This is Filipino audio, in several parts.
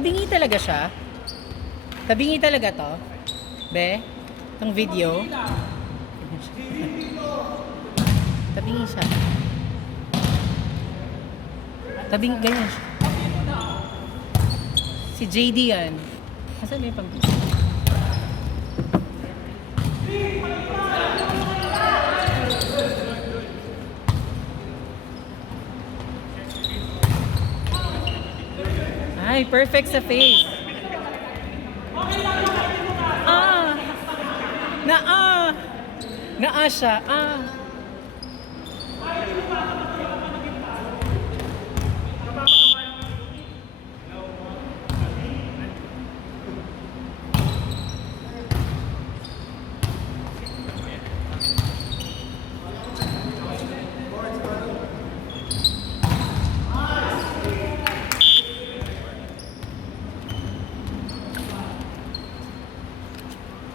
Tabingi talaga siya. Tabingi talaga to. Be? Itong video. Tabingi siya. Tabingi, ganyan siya. Si JD yan. Asan yung pag... Ay, perfect sa face. Ah! Naa siya.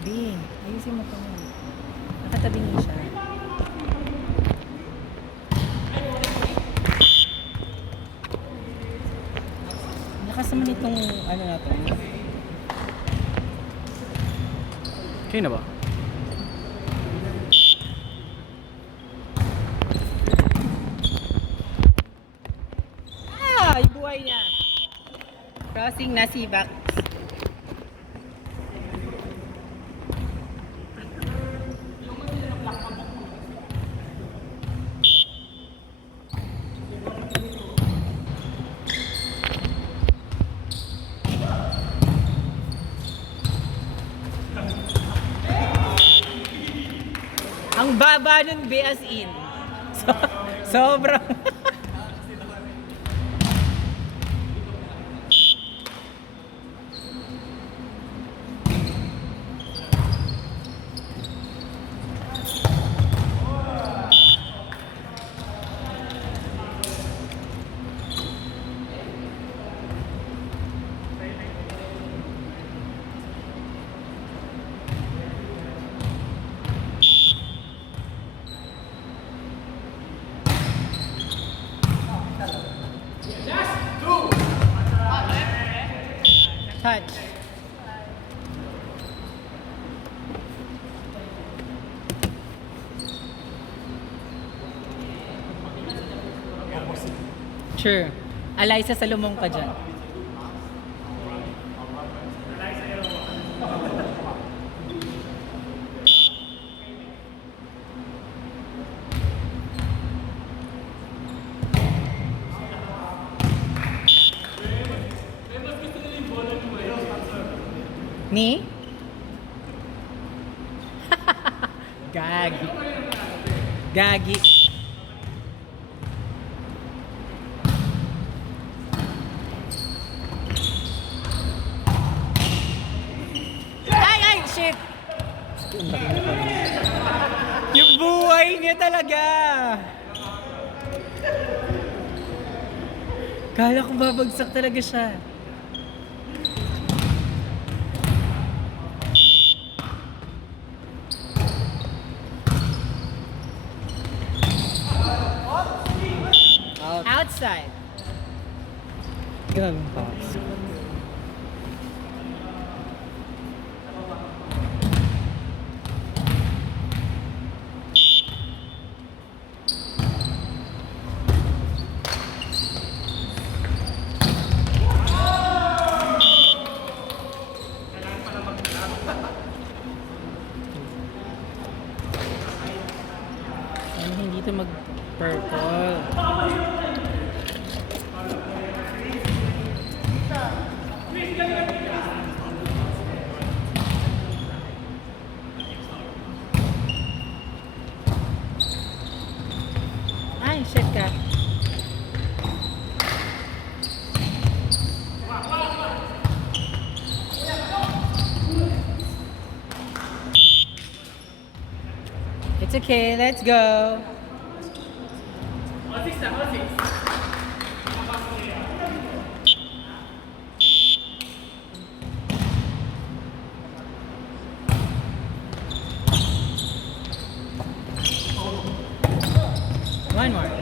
Di, ayusin mo pa mo. Nakatabi niya siya. Lakas naman itong ano na to. Okay na ba? Yung buhay niya. Crossing na si Bax. Ang baba nun, be, as in. Sobrang... touch. Sure. Alaysa, salumong ka dyan. Ni? Gagi. Gagi. Ay, shit! Yung buhay niya talaga. Kala ko babagsak talaga siya. Outside. Gagawin pass. Hindi ito mag-purple. Ay, shit ka. It's okay, let's go. One more.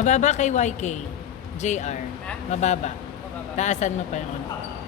Mababa kay YK. JR. Mababa. Taasan mo pa yung ano.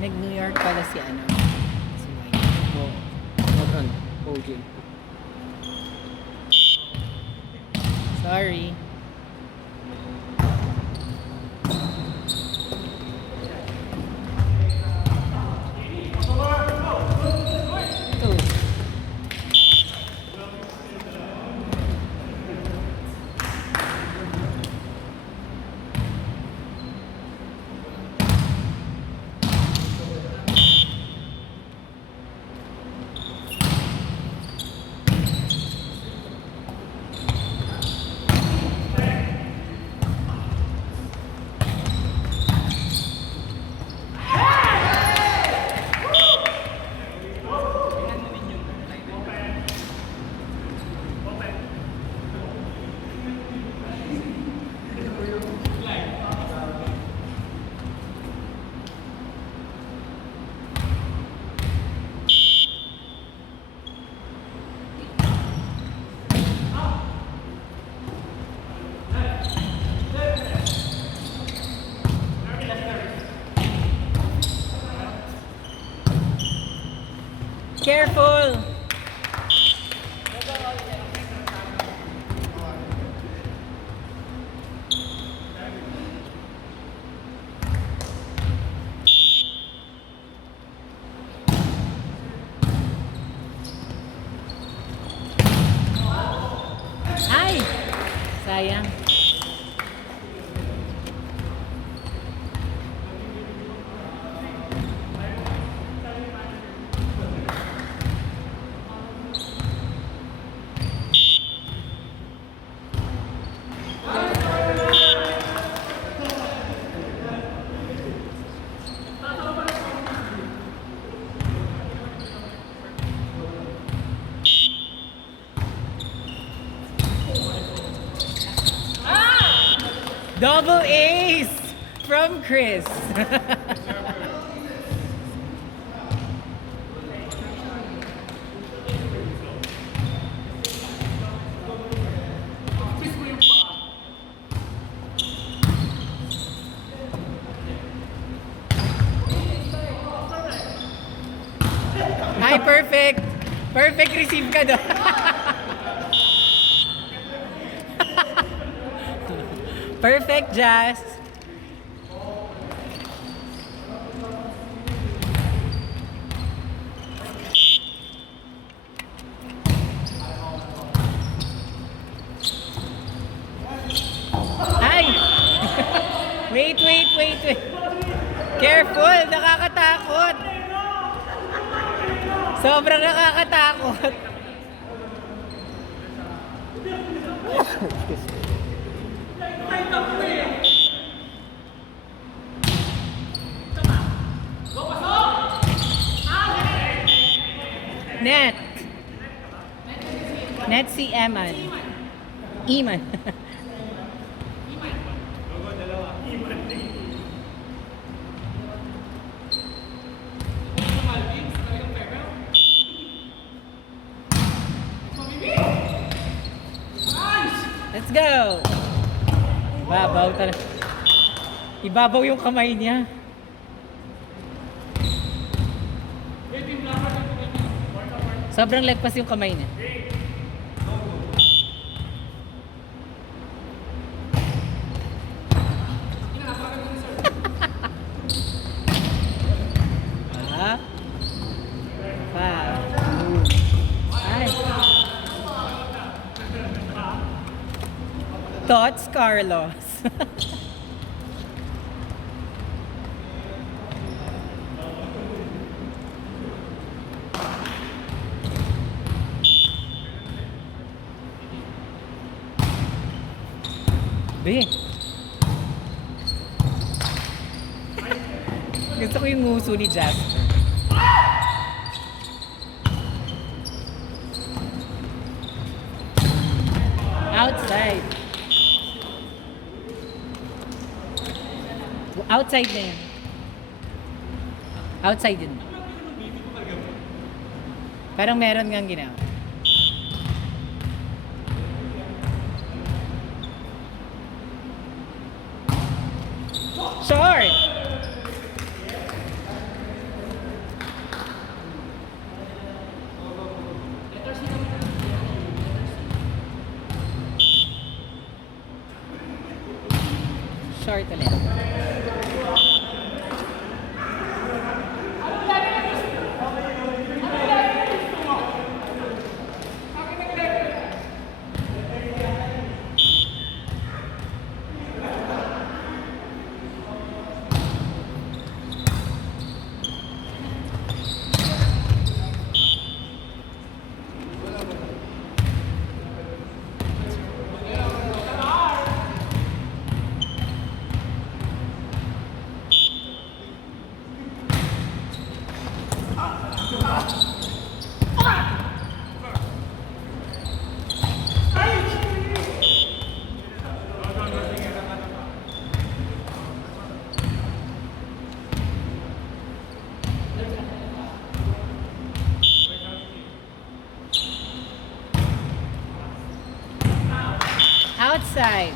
Nag-New York pala si ano. Si Mike. Oh. Ano? OJ. Sorry. Two. Careful! Ay! Sayang. Double ace from Chris. Hi, perfect. Perfect receive ka doon. Perfect, Jazz. Ay! Wait. Careful, nakakatakot. Sobrang nakakatakot. Net. Net si Eman. Iman. Let's go! Babaw talaga. Ibabaw yung kamay niya. Sobrang lagpas yung kamay niya. Ah. Five. Ay. Thoughts, Carlos? Be. Gusto ko yung nguso ni Jasper. Outside. Outside na yan. Outside din. Parang meron ngang ginawa. Short! Short ulit. Outside.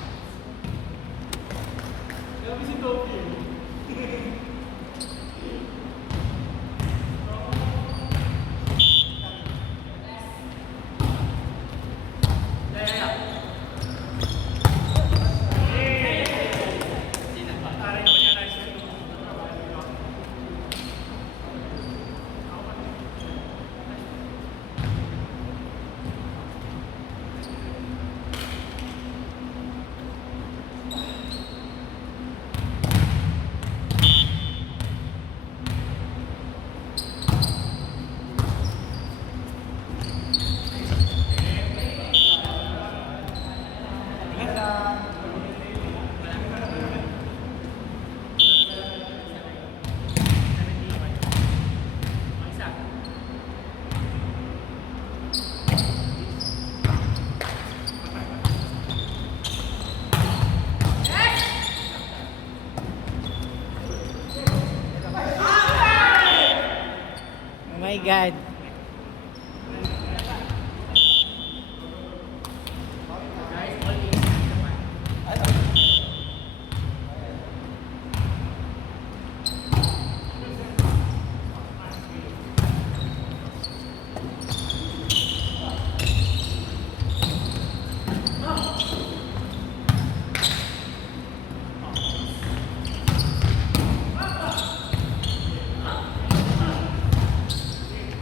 Oh my God.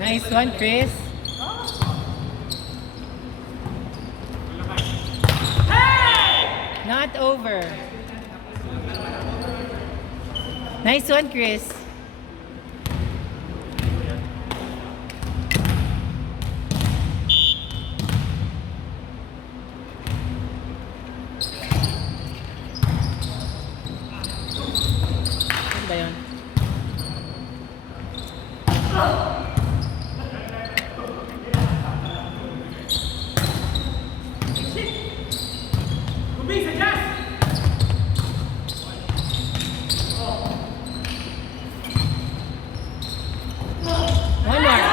Nice one, Chris. Not over. Nice one, Chris. Ano ba yun? One more.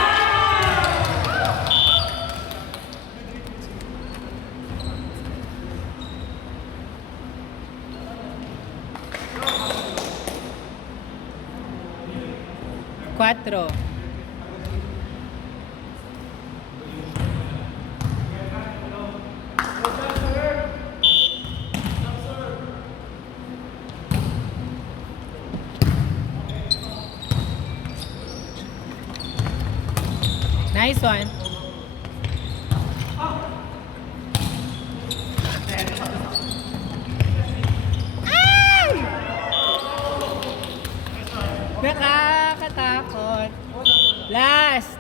Cuatro. Nice one. Ay! Nakakatakot. Last.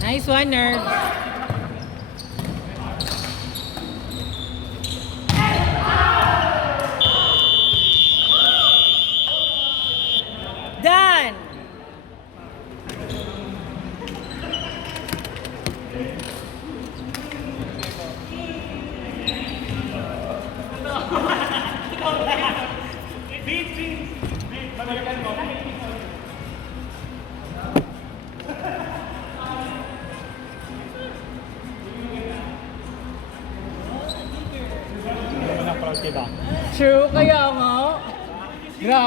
Nice one, Nerve. Done. True, kaya nga. Grabe.